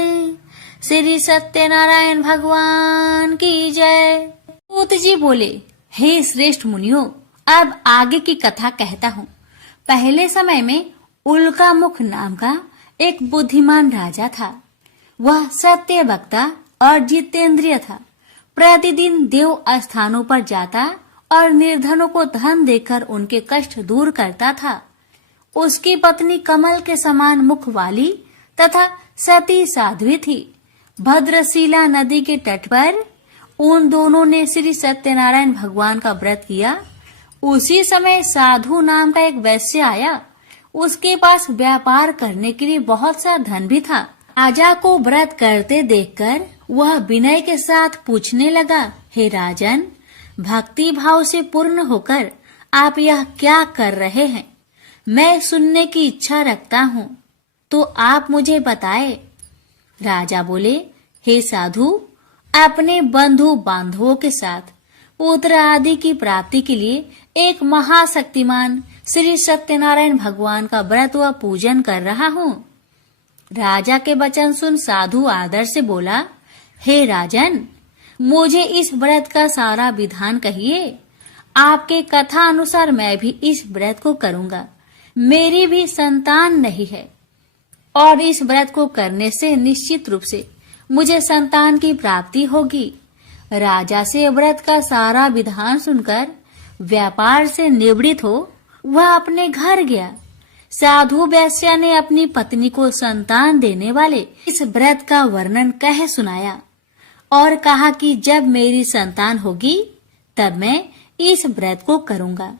श्री सत्यनारायण भगवान की जय। सूत जी बोले, हे श्रेष्ठ मुनियों, अब आगे की कथा कहता हूँ। पहले समय में उल्कामुख नाम का एक बुद्धिमान राजा था। वह सत्य वक्ता और जितेंद्रिय था। प्रतिदिन देव स्थानों पर जाता और निर्धनों को धन देकर उनके कष्ट दूर करता था। उसकी पत्नी कमल के समान मुख वाली तथा सती साध्वी थी। भद्रशिला नदी के तट पर उन दोनों ने श्री सत्यनारायण भगवान का व्रत किया। उसी समय साधु नाम का एक वैश्य आया। उसके पास व्यापार करने के लिए बहुत सा धन भी था। राजा को व्रत करते देखकर वह विनय के साथ पूछने लगा, हे राजन, भक्ति भाव से पूर्ण होकर आप यह क्या कर रहे हैं? मैं सुनने की इच्छा रखता हूँ। तो आप मुझे बताए। राजा बोले, हे साधु, अपने बंधु बांधवों के साथ पुत्र आदि की प्राप्ति के लिए एक महाशक्तिमान श्री सत्यनारायण भगवान का व्रत व पूजन कर रहा हूँ। राजा के वचन सुन साधु आदर से बोला, हे राजन, मुझे इस व्रत का सारा विधान कहिए। आपके कथा अनुसार मैं भी इस व्रत को करूँगा। मेरी भी संतान नहीं है और इस व्रत को करने से निश्चित रूप से मुझे संतान की प्राप्ति होगी। राजा से व्रत का सारा विधान सुनकर व्यापार से निवृत्त हो वह अपने घर गया। साधु वैश्या ने अपनी पत्नी को संतान देने वाले इस व्रत का वर्णन कह सुनाया और कहा कि जब मेरी संतान होगी तब मैं इस व्रत को करूंगा।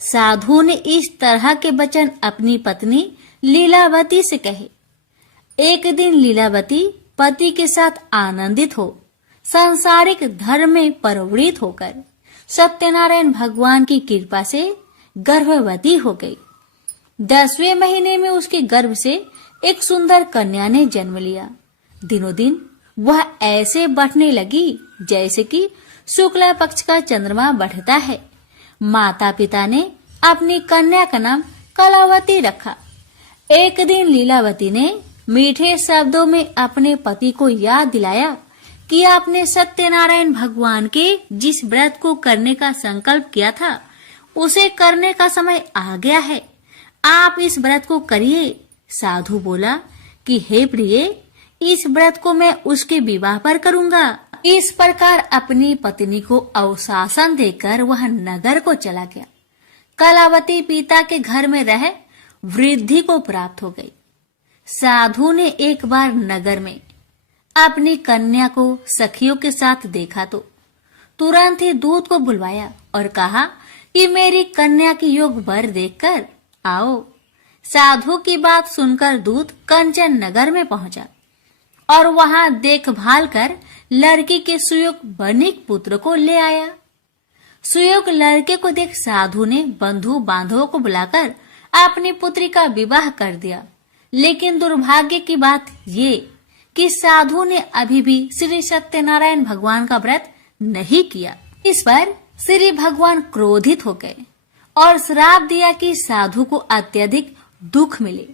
साधु ने इस तरह के वचन अपनी पत्नी लीलावती से कहे। एक दिन लीलावती पति के साथ आनंदित हो सांसारिक धर्म में प्रवृत्त होकर सत्यनारायण भगवान की कृपा से गर्भवती हो गई। 10वें महीने में उसके गर्भ से एक सुंदर कन्या ने जन्म लिया। दिनों दिन वह ऐसे बढ़ने लगी जैसे कि शुक्ला पक्ष का चंद्रमा बढ़ता है। माता पिता ने अपनी कन्या का नाम कलावती रखा। एक दिन लीलावती ने मीठे शब्दों में अपने पति को याद दिलाया कि आपने सत्यनारायण भगवान के जिस व्रत को करने का संकल्प किया था उसे करने का समय आ गया है। आप इस व्रत को करिए। साधु बोला कि हे प्रिय, इस व्रत को मैं उसके विवाह पर करूंगा। इस प्रकार अपनी पत्नी को अवशासन देकर वह नगर को चला गया। कलावती पिता के घर में रह वृद्धि को प्राप्त हो गई। साधु ने एक बार नगर में अपनी कन्या को सखियों के साथ देखा तो तुरंत ही दूत को बुलवाया और कहा कि मेरी कन्या की योग वर देखकर आओ। साधु की बात सुनकर दूत कंचन नगर में पहुंचा और वहां देखभाल कर लड़की के सुयोग बनिक पुत्र को ले आया। सुयोग लड़के को देख साधु ने बंधु बांधवों को बुलाकर अपनी पुत्री का विवाह कर दिया। लेकिन दुर्भाग्य की बात ये कि साधु ने अभी भी श्री सत्यनारायण भगवान का व्रत नहीं किया। इस पर श्री भगवान क्रोधित हो गए और श्राप दिया कि साधु को अत्यधिक दुख मिले।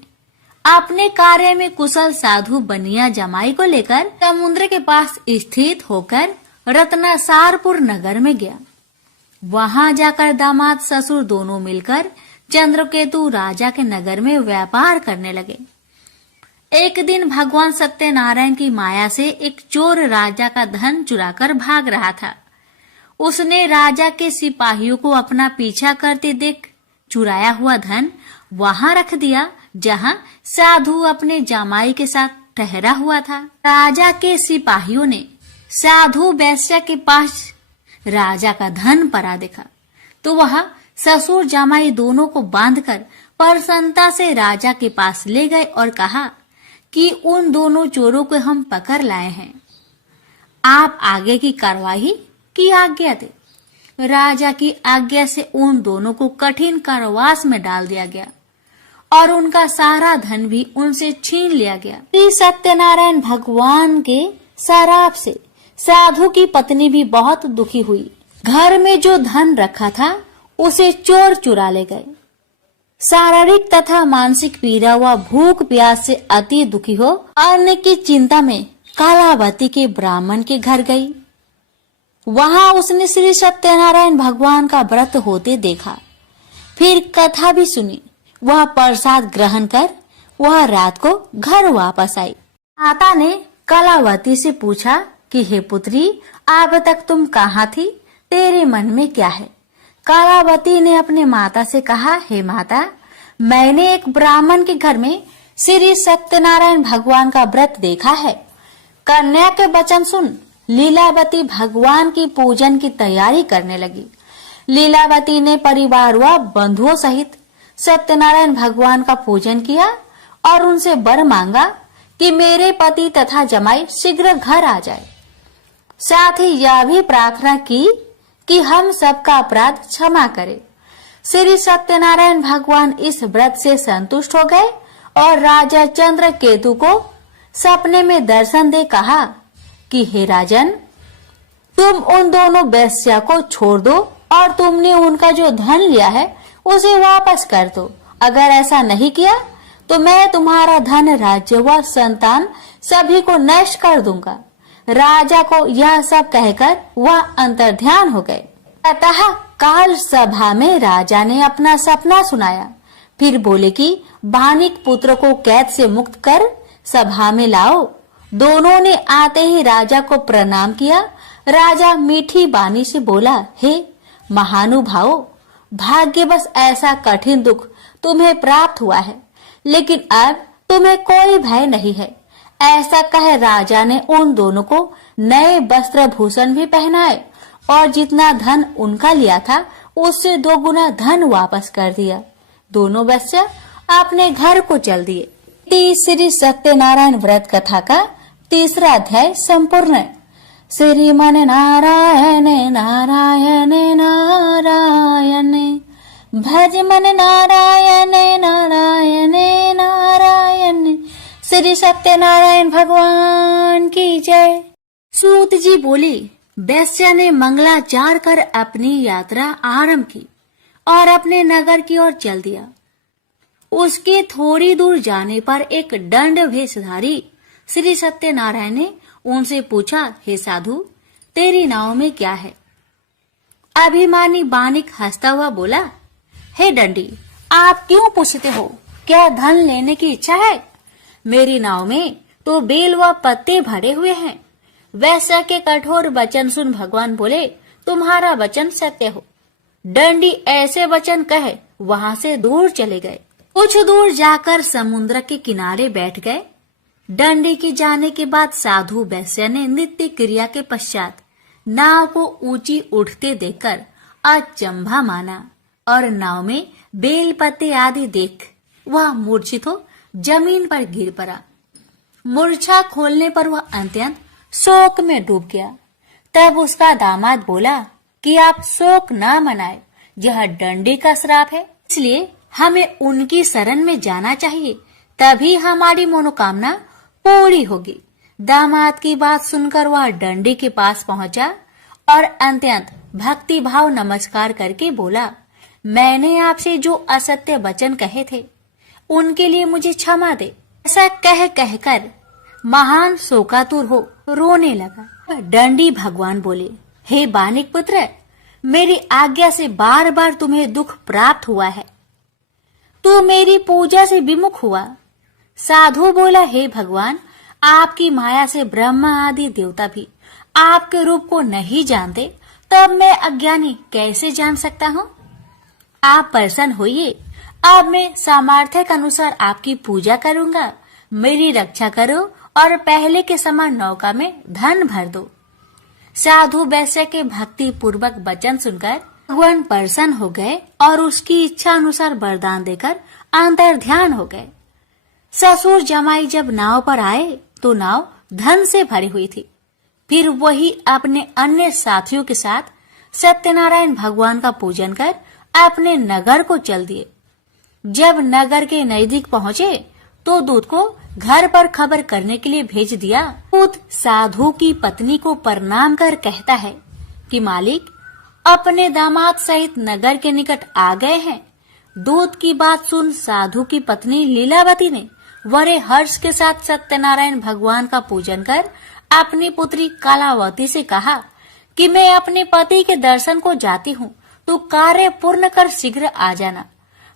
अपने कार्य में कुशल साधु बनिया जमाई को लेकर समुद्र के पास स्थित होकर रत्नासारपुर नगर में गया। वहां जाकर दामाद ससुर दोनों मिलकर चंद्रकेतु राजा के नगर में व्यापार करने लगे। एक दिन भगवान सत्यनारायण की माया से एक चोर राजा का धन चुराकर भाग रहा था। उसने राजा के सिपाहियों को अपना पीछा करते देख चुराया हुआ धन वहां रख दिया जहां साधु अपने जमाई के साथ ठहरा हुआ था। राजा के सिपाहियों ने साधु वैश्या के पास राजा का धन पड़ा देखा तो वह ससुर जमाई दोनों को बांधकर प्रसन्नता से राजा के पास ले गए और कहा कि उन दोनों चोरों को हम पकड़ लाए हैं, आप आगे की कार्रवाई की आज्ञा दे। राजा की आज्ञा से उन दोनों को कठिन कारावास में डाल दिया गया और उनका सारा धन भी उनसे छीन लिया गया। श्री सत्यनारायण भगवान के श्राप से साधु की पत्नी भी बहुत दुखी हुई। घर में जो धन रखा था उसे चोर चुरा ले गए। शारीरिक तथा मानसिक पीड़ा व भूख प्यास से अति दुखी हो अन्न की चिंता में कालावती के ब्राह्मण के घर गई। वहां उसने श्री सत्यनारायण भगवान का व्रत होते देखा। फिर कथा भी सुनी। वह प्रसाद ग्रहण कर वह रात को घर वापस आई। माता ने कलावती से पूछा कि हे पुत्री, अब तक तुम कहाँ थी? तेरे मन में क्या है? कलावती ने अपने माता से कहा, हे माता, मैंने एक ब्राह्मण के घर में श्री सत्यनारायण भगवान का व्रत देखा है। कन्या के वचन सुन लीलावती भगवान की पूजन की तैयारी करने लगी। लीलावती ने परिवार व बंधुओं सहित सत्यनारायण भगवान का पूजन किया और उनसे वर मांगा कि मेरे पति तथा जमाई शीघ्र घर आ जाए। साथ ही यह भी प्रार्थना की कि हम सबका अपराध क्षमा करे। श्री सत्यनारायण भगवान इस व्रत से संतुष्ट हो गए और राजा चंद्रकेतु को सपने में दर्शन दे कहा कि हे राजन, तुम उन दोनों वेश्या को छोड़ दो और तुमने उनका जो धन लिया है उसे वापस कर दो। अगर ऐसा नहीं किया तो मैं तुम्हारा धन, राज्य व संतान सभी को नष्ट कर दूंगा। राजा को यह सब कहकर वह अंतर्ध्यान हो गए। अतः काल सभा में राजा ने अपना सपना सुनाया। फिर बोले कि बानिक पुत्र को कैद से मुक्त कर सभा में लाओ। दोनों ने आते ही राजा को प्रणाम किया। राजा मीठी बानी से बोला, हे महानुभावो, भाग्यवश ऐसा कठिन दुख तुम्हें प्राप्त हुआ है, लेकिन अब तुम्हें कोई भय नहीं है। ऐसा कह राजा ने उन दोनों को नए वस्त्र भूषण भी पहनाए और जितना धन उनका लिया था उससे 2 गुना धन वापस कर दिया। दोनों वेश्या अपने घर को चल दिए। श्री सत्यनारायण व्रत कथा का 3रा अध्याय संपूर्ण। श्रीमन नारायण नारायण नारायण, भज मन नारायण नारायण नारायण। श्री सत्यनारायण भगवान की जय। सूत जी बोले, वैश्या ने मंगलाचार कर अपनी यात्रा आरंभ की और अपने नगर की ओर चल दिया। उसके थोड़ी दूर जाने पर एक दंड वेशधारी श्री सत्यनारायण ने उनसे पूछा, हे साधु, तेरी नाव में क्या है? अभिमानी बानिक हंसता हुआ बोला, हे दंडी, आप क्यों पूछते हो? क्या धन लेने की इच्छा है? मेरी नाव में तो बेल व पत्ते भरे हुए हैं। वैश्या के कठोर वचन सुन भगवान बोले, तुम्हारा वचन सत्य हो। दंडी ऐसे वचन कहे वहां से दूर चले गए। कुछ दूर जाकर समुद्र के किनारे बैठ गए। दंडी के जाने के बाद साधु वैश्या ने नित्य क्रिया के पश्चात नाव को ऊंची उठते देखकर अचंभा माना और नाव में बेल पत्ते आदि देख वह मूर्छित हो जमीन पर गिर पड़ा। मूर्छा खोलने पर वह अत्यंत शोक में डूब गया। तब उसका दामाद बोला कि आप शोक न मनाए, यह दंडी का श्राप है, इसलिए हमें उनकी शरण में जाना चाहिए, तभी हमारी मनोकामना पूरी होगी। दामाद की बात सुनकर वह दंडी के पास पहुंचा और अत्यंत भक्ति भाव नमस्कार करके बोला, मैंने आपसे जो असत्य वचन कहे थे उनके लिए मुझे क्षमा दे। ऐसा कहकर महान शोकातुर हो रोने लगा। दंडी भगवान बोले, हे बानिक पुत्र, मेरी आज्ञा से बार बार तुम्हें दुख प्राप्त हुआ है, तू मेरी पूजा से विमुख हुआ। साधु बोला, हे भगवान, आपकी माया से ब्रह्मा आदि देवता भी आपके रूप को नहीं जानते, तब मैं अज्ञानी कैसे जान सकता हूँ? आप प्रसन्न होइए, अब मैं सामर्थ्य के अनुसार आपकी पूजा करूंगा। मेरी रक्षा करो और पहले के समान नौका में धन भर दो। साधु वैश्य के भक्ति पूर्वक वचन सुनकर भगवान प्रसन्न हो गए और उसकी इच्छा अनुसार वरदान देकर अंतर्ध्यान हो गए। ससुर जमाई जब नाव पर आए तो नाव धन से भरी हुई थी। फिर वही अपने अन्य साथियों के साथ सत्यनारायण भगवान का पूजन कर अपने नगर को चल दिए। जब नगर के नजदीक पहुँचे तो दूत को घर पर खबर करने के लिए भेज दिया। दूत साधु की पत्नी को प्रणाम कर कहता है कि मालिक अपने दामाद सहित नगर के निकट आ गए हैं। दूत की बात सुन साधु की पत्नी लीलावती ने बड़े हर्ष के साथ सत्यनारायण भगवान का पूजन कर अपनी पुत्री कलावती से कहा कि मैं अपने पति के दर्शन को जाती हूँ, तो कार्य पूर्ण कर शीघ्र आ जाना।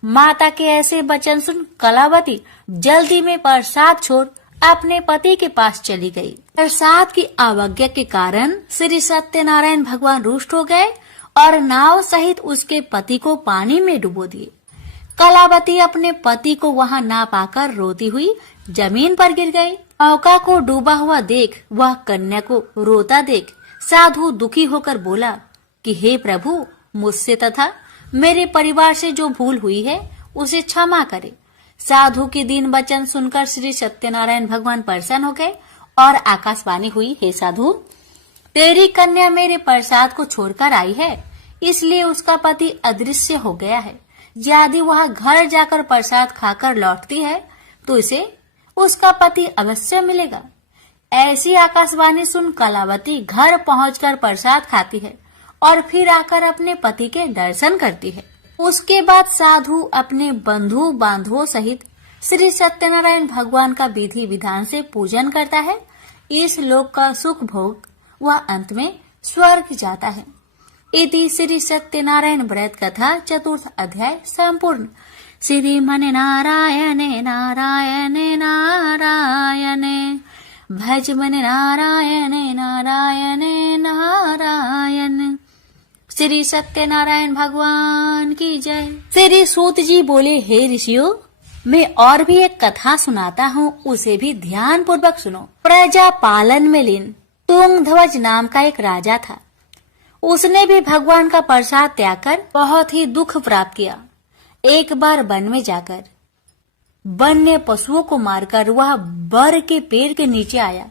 माता के ऐसे वचन सुन कलावती जल्दी में प्रसाद छोड़ अपने पति के पास चली गई। प्रसाद की अवज्ञा के कारण श्री सत्यनारायण भगवान रुष्ट हो गए और नाव सहित उसके पति को पानी में डुबो दिए। कलावती अपने पति को वहां ना पाकर रोती हुई जमीन पर गिर गई। नौका को डूबा हुआ देख वह कन्या को रोता देख साधु दुखी होकर बोला कि हे प्रभु, मुझसे तथा मेरे परिवार से जो भूल हुई है उसे क्षमा करे। साधु के दीन वचन सुनकर श्री सत्यनारायण भगवान प्रसन्न हो गए और आकाशवाणी हुई, हे साधु, तेरी कन्या मेरे प्रसाद को छोड़कर आई है, इसलिए उसका पति अदृश्य हो गया है। यदि वह घर जाकर प्रसाद खाकर लौटती है तो इसे उसका पति अवश्य मिलेगा। ऐसी आकाशवाणी सुन कलावती घर पहुंचकर प्रसाद खाती है और फिर आकर अपने पति के दर्शन करती है। उसके बाद साधु अपने बंधु बांधवों सहित श्री सत्यनारायण भगवान का विधि विधान से पूजन करता है। इस लोक का सुख भोग वह अंत में स्वर्ग जाता है। इति श्री सत्यनारायण व्रत कथा चतुर्थ अध्याय संपूर्ण। श्रीमन नारायणे नारायणे नारायणे भज मन नारायणे नारायणे नारायण। श्री सत्यनारायण भगवान की जय। श्री सूत जी बोले, हे ऋषियों, मैं और भी एक कथा सुनाता हूँ, उसे भी ध्यान पूर्वक सुनो। प्रजा पालन में लीन तुंगध्वज नाम का एक राजा था। उसने भी भगवान का प्रसाद त्याग कर बहुत ही दुख प्राप्त किया। एक बार वन में जाकर वन्य पशुओं को मारकर वह बर के पेड़ के नीचे आया।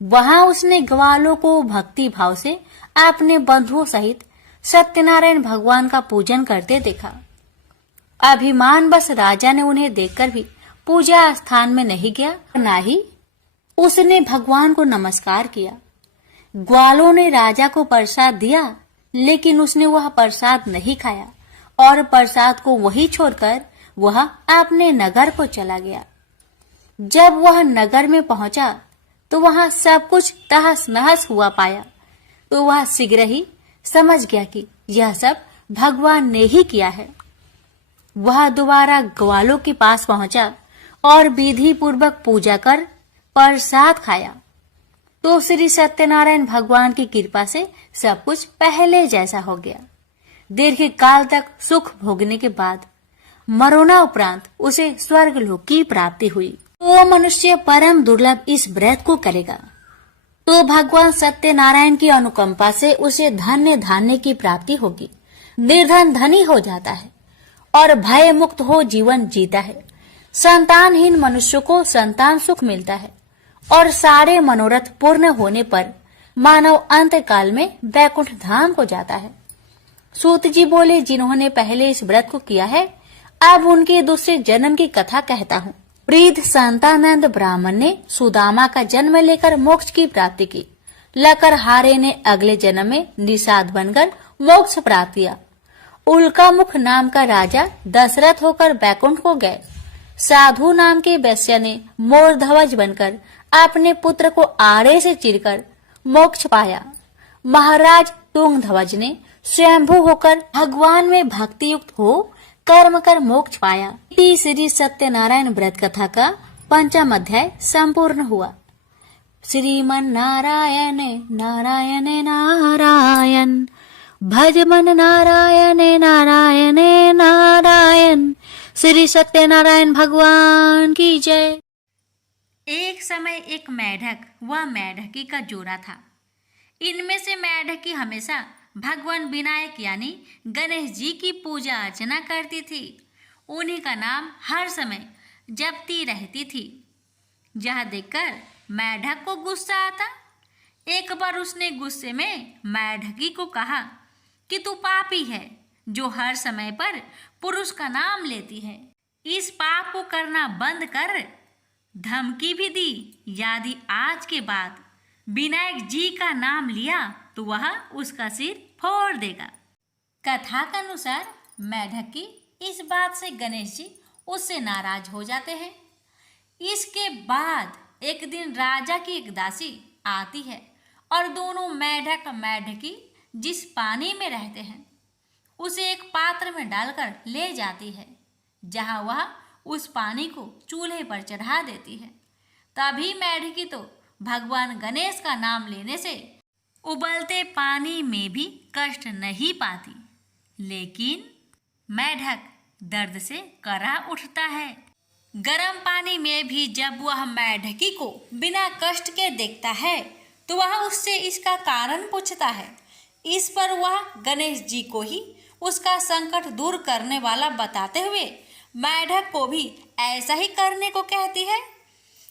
वहां उसने ग्वालों को भक्ति भाव से अपने बंधुओं सहित सत्यनारायण भगवान का पूजन करते देखा। अभिमान बस राजा ने उन्हें देखकर भी पूजा स्थान में नहीं गया, न ही उसने भगवान को नमस्कार किया। ग्वालों ने राजा को प्रसाद दिया, लेकिन उसने वह प्रसाद नहीं खाया और प्रसाद को वही छोड़कर वह अपने नगर को चला गया। जब वह नगर में पहुंचा तो वहां सब कुछ तहस नहस हुआ पाया, तो वह शीघ्र ही समझ गया कि यह सब भगवान ने ही किया है। वह दोबारा ग्वालों के पास पहुंचा और विधि पूर्वक पूजा कर प्रसाद खाया, तो श्री सत्यनारायण भगवान की कृपा से सब कुछ पहले जैसा हो गया। दीर्घ काल तक सुख भोगने के बाद मरोना उपरांत उसे स्वर्ग लोक की प्राप्ति हुई। तो मनुष्य परम दुर्लभ इस व्रत को करेगा तो भगवान सत्यनारायण की अनुकंपा से उसे धन्य धान्य की प्राप्ति होगी। निर्धन धनी हो जाता है और भय मुक्त हो जीवन जीता है। संतानहीन मनुष्य को संतान सुख मिलता है और सारे मनोरथ पूर्ण होने पर मानव अंत काल में वैकुंठ धाम को जाता है। सूत जी बोले, जिन्होंने पहले इस व्रत को किया है, अब उनके दूसरे जन्म की कथा कहता हूँ। वृद्ध संतानंद ब्राह्मण ने सुदामा का जन्म लेकर मोक्ष की प्राप्ति की। लकरहारे ने अगले जन्म में निषाद बनकर मोक्ष प्राप्त किया। उल्का मुख नाम का राजा दशरथ होकर बैकुंठ को गए। साधु नाम के वैश्य ने मोरध्वज बनकर अपने पुत्र को आड़े से चीरकर मोक्ष पाया। महाराज तुंगध्वज ने स्वयंभू होकर भगवान में भक्ति युक्त हो कर्म कर मोक्ष पाया। श्री सत्यनारायण व्रत कथा का पंचम अध्याय संपूर्ण हुआ। श्रीमन नारायण नारायण नारायण भज मन नारायण नारायण नारायण। श्री सत्यनारायण भगवान की जय। एक समय एक मेढक व मेढकी का जोड़ा था। इनमें से मेढकी हमेशा भगवान विनायक यानी गणेश जी की पूजा अर्चना करती थी। उन्हीं का नाम हर समय जपती रहती थी। यह देखकर मेढक को गुस्सा आता। एक बार उसने गुस्से में मेढकी को कहा कि तू पापी है, जो हर समय पर पुरुष का नाम लेती है। इस पाप को करना बंद कर। धमकी भी दी, यदि आज के बाद विनायक जी का नाम लिया तो वह उसका सिर फोड़ देगा। कथा के अनुसार मेढकी इस बात से गणेश जी उससे नाराज हो जाते हैं। इसके बाद एक दिन राजा की एक दासी आती है और दोनों मेढक मेढकी जिस पानी में रहते हैं उसे एक पात्र में डालकर ले जाती है, जहां वह उस पानी को चूल्हे पर चढ़ा देती है। तभी मेढकी तो भगवान गणेश का नाम लेने से उबलते पानी में भी कष्ट नहीं पाती, लेकिन मेढक दर्द से करा उठता है। गर्म पानी में भी जब वह मेढकी को बिना कष्ट के देखता है तो वह उससे इसका कारण पूछता है। इस पर वह गणेश जी को ही उसका संकट दूर करने वाला बताते हुए मेढक को भी ऐसा ही करने को कहती है।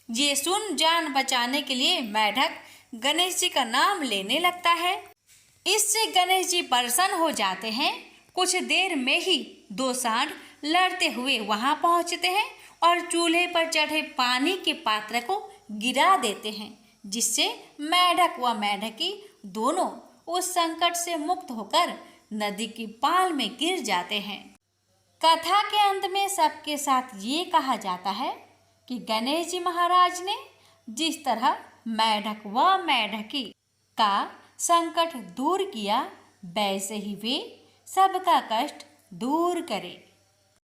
ये सुन जान बचाने के लिए मेढक गणेश जी का नाम लेने लगता है। इससे गणेश जी प्रसन्न हो जाते हैं। कुछ देर में ही दो सांड लड़ते हुए वहां पहुंचते हैं। और चूल्हे पर चढ़े पानी के पात्र को गिरा देते हैं, जिससे मेढक व मेढकी दोनों उस संकट से मुक्त होकर नदी की पाल में गिर जाते हैं। कथा के अंत में सबके साथ ये कहा जाता है कि गणेश जी महाराज ने जिस तरह मेढक व मेढकी का संकट दूर किया, वैसे ही वे सबका कष्ट दूर करें।